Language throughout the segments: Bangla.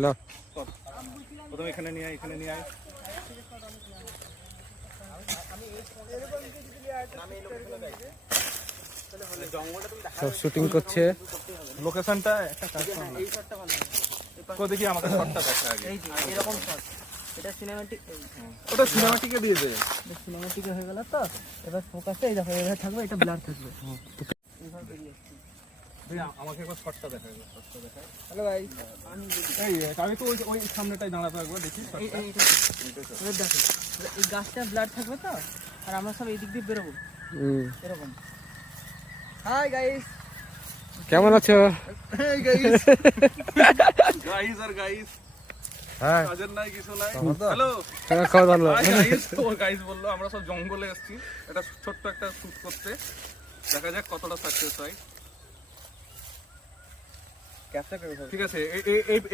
ল প্রথমে এখানে নিয়ে আয়, এখানে নিয়ে আয়। সব শুটিং করছে। লোকেশনটা একটা কাজ করো না। কো দেখি আমাকে শটটা দেখা আগে। এই যে এরকম শট, এটা সিনেম্যাটিক, ওটা সিনেমাটিকে দিয়ে দে। সিনেম্যাটিক হয়ে গেল তো। এবার ফোকাসটা এই দেখো, এভাবে থাকবে, এটা ব্লার থাকবে। এইভাবে বেরিয়ে আসছে। তুই আমাকে একবার শটটা দেখা, একবার শটটা দেখা। হ্যালো গাইস, আমি তো ওই সামনেটাই দাঁড়াবো একবার দেখি শটটা। এবার দেখো, এই গাছটা ব্লার থাকবে তো, আর আমরা সব এই দিক দিয়ে বেরোবো এরকম। হাই গাইস, কেমন আছো? হেই গাইস, গাইস আর গাইস, হ্যাঁ কাজের নাই কিছু নাই। হ্যালো খাওয়া দাওয়া গাইস, তো গাইস বললো আমরা সব জঙ্গলে এসেছি এটা ছোট্ট একটা শুট করতে, দেখা যাক কতটা সাকসেস হয়। ঠিক আছে,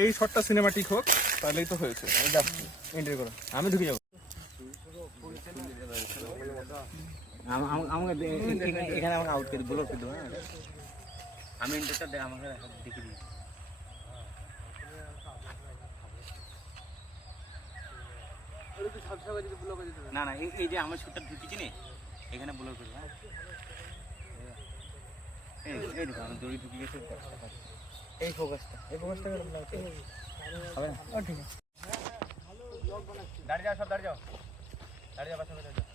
এই শটটা সিনেমাটিক হোক, তাহলেই তো হয়েছে। এন্ট্রি করো, আমি ঢুকে যাবো। আমাকে এখানে আমাকে আউট করে ব্লক করে দেবো। আমি এন্টারটা দে, আমাকে দেখে দিই। না না, এই যে আমার শুটটা ঢুকেছি না, এখানে ব্লক করবো। হ্যাঁ, এই দেখো আমার দড়ি ঢুকে গেছে। এই ফোকাসটা হবে না? ও ঠিক আছে, দাঁড়িয়ে যাও, সব দাঁড়িয়ে যাও, দাঁড়িয়ে যাও, বাসা দাঁড়িয়ে যাও।